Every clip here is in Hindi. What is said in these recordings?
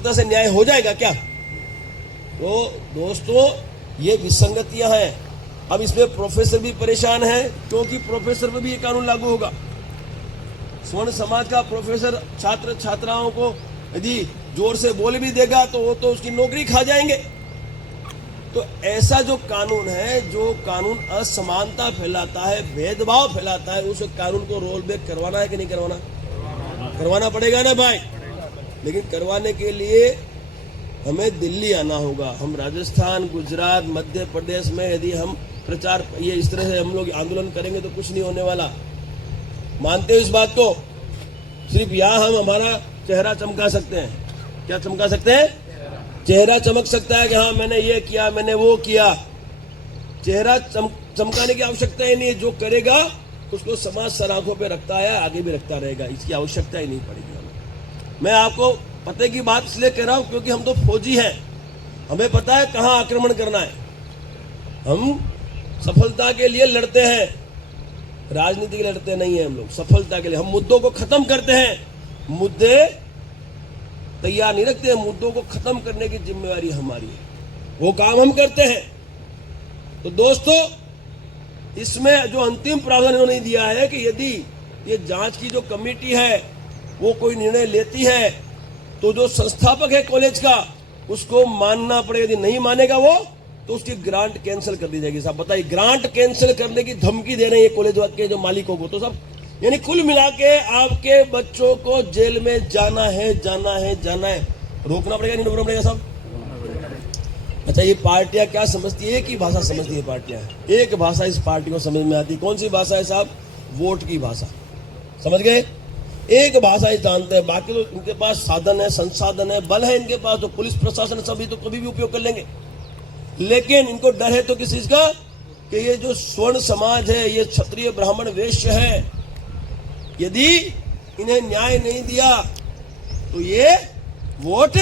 सफलता से न्याय हो जाएगा क्या? तो दोस्तों, ये विसंगतियां हैं। अब इसमें प्रोफेसर भी परेशान है, क्योंकि प्रोफेसर पर भी ये कानून लागू होगा। स्वर्ण समाज का प्रोफेसर छात्र छात्राओं को यदि जोर से बोल भी देगा तो वो तो उसकी नौकरी खा जाएंगे। तो ऐसा जो कानून है, जो कानून असमानता फैलाता है, भेदभाव फैलाता है, उस कानून को रोल बैक करवाना है कि नहीं करवाना? करवाना पड़ेगा ना भाई। लेकिन करवाने के लिए हमें दिल्ली आना होगा। हम राजस्थान, गुजरात, मध्य प्रदेश में यदि हम प्रचार ये इस तरह से हम लोग आंदोलन करेंगे तो कुछ नहीं होने वाला। मानते हो इस बात को? सिर्फ यहाँ हम हमारा चेहरा चमका सकते हैं। क्या चमका सकते हैं? चेहरा चमक सकता है कि हाँ मैंने ये किया, मैंने वो किया। चेहरा चमकाने की आवश्यकता ही नहीं। जो करेगा उसको समाज सराखों पे रखता है, आगे भी रखता रहेगा। इसकी आवश्यकता ही नहीं पड़ेगी हमें। मैं आपको पते की बात इसलिए कह रहा हूं क्योंकि हम तो फौजी हैं, हमें पता है कहां आक्रमण करना है। हम सफलता के लिए लड़ते हैं, राजनीति के लिए लड़ते नहीं है। हम लोग सफलता के लिए, हम मुद्दों को खत्म करते हैं। मुद्दे तैयार नहीं रखते हैं, मुद्दों को खत्म करने की जिम्मेवारी हमारी है, वो काम हम करते हैं। तो दोस्तों, इसमें जो अंतिम प्रावधान इन्होंने दिया है कि यदि ये जांच की जो कमेटी है वो कोई निर्णय लेती है तो जो संस्थापक है कॉलेज का उसको मानना पड़ेगा। यदि नहीं मानेगा वो तो उसकी ग्रांट कैंसिल कर दी जाएगी। साहब बताइए, ग्रांट कैंसिल करने की धमकी दे रहे हैं ये कॉलेज के जो मालिकों को। तो सब यानी कुल मिला के आपके बच्चों को जेल में जाना है, जाना है, जाना है। रोकना पड़ेगा, नहीं रोकना पड़ेगा साहब? अच्छा, ये पार्टियां क्या समझती है? एक ही भाषा समझती है पार्टियां। एक भाषा इस पार्टी को समझ में आती है। कौन सी भाषा है साहब? वोट की भाषा। समझ गए? एक भाषा ही जानते हैं। बाकी तो इनके पास साधन है, संसाधन है, बल है इनके पास, तो पुलिस प्रशासन सभी तो कभी भी उपयोग कर लेंगे। लेकिन इनको डर है तो किस चीज का? कि ये जो स्वर्ण समाज है, ये क्षत्रिय ब्राह्मण वैश्य है, यदि इन्हें न्याय नहीं दिया तो ये वोट,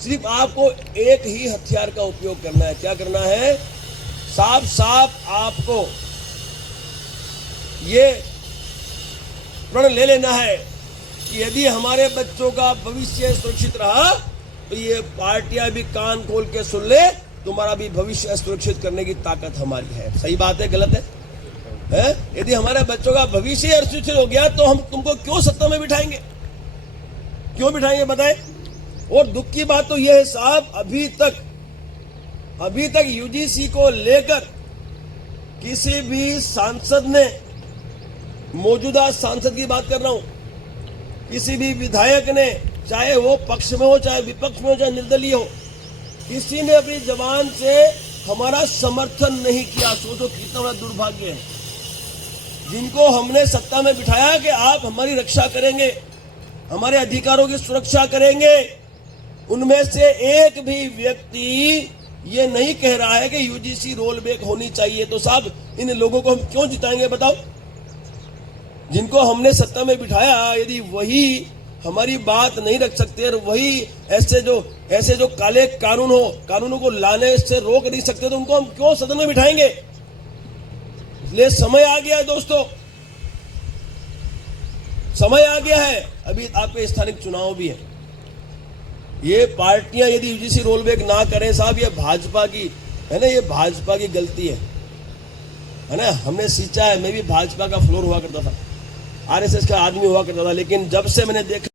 सिर्फ आपको एक ही हथियार का उपयोग करना है। क्या करना है? साफ साफ आपको ये प्रण ले लेना है कि यदि हमारे बच्चों का भविष्य सुरक्षित रहा तो ये पार्टियां भी कान खोल के सुन ले, तुम्हारा भी भविष्य सुरक्षित करने की ताकत हमारी है। सही बात है, गलत है? यदि हमारे बच्चों का भविष्य असुरक्षित हो गया तो हम तुमको क्यों सत्ता में बिठाएंगे? क्यों बिठाएंगे बताएं? और दुख की बात तो यह है साहब, अभी तक यूजीसी को लेकर किसी भी सांसद ने, मौजूदा सांसद की बात कर रहा हूं, किसी भी विधायक ने, चाहे वो पक्ष में हो चाहे विपक्ष में हो चाहे निर्दलीय हो, किसी ने अपनी जबान से हमारा समर्थन नहीं किया। सोचो कितना बड़ा दुर्भाग्य है। जिनको हमने सत्ता में बिठाया कि आप हमारी रक्षा करेंगे, हमारे अधिकारों की सुरक्षा करेंगे, उनमें से एक भी व्यक्ति ये नहीं कह रहा है कि यूजीसी रोल बैक होनी चाहिए। तो साहब, इन लोगों को हम क्यों जिताएंगे बताओ? जिनको हमने सत्ता में बिठाया, यदि वही हमारी बात नहीं रख सकते और वही ऐसे जो काले कानूनों को लाने से रोक नहीं सकते, तो उनको हम क्यों सदन में बिठाएंगे? इसलिए समय आ गया है दोस्तों, समय आ गया है। अभी आपके स्थानिक चुनाव भी है। ये पार्टियां यदि यूजीसी रोल बैक ना करें साहब, ये भाजपा की है ना, ये भाजपा की गलती है ना। हमने सींचा है, मैं भी भाजपा का फ्लोर हुआ करता था, आरएसएस का आदमी हुआ करता था, लेकिन जब से मैंने देखा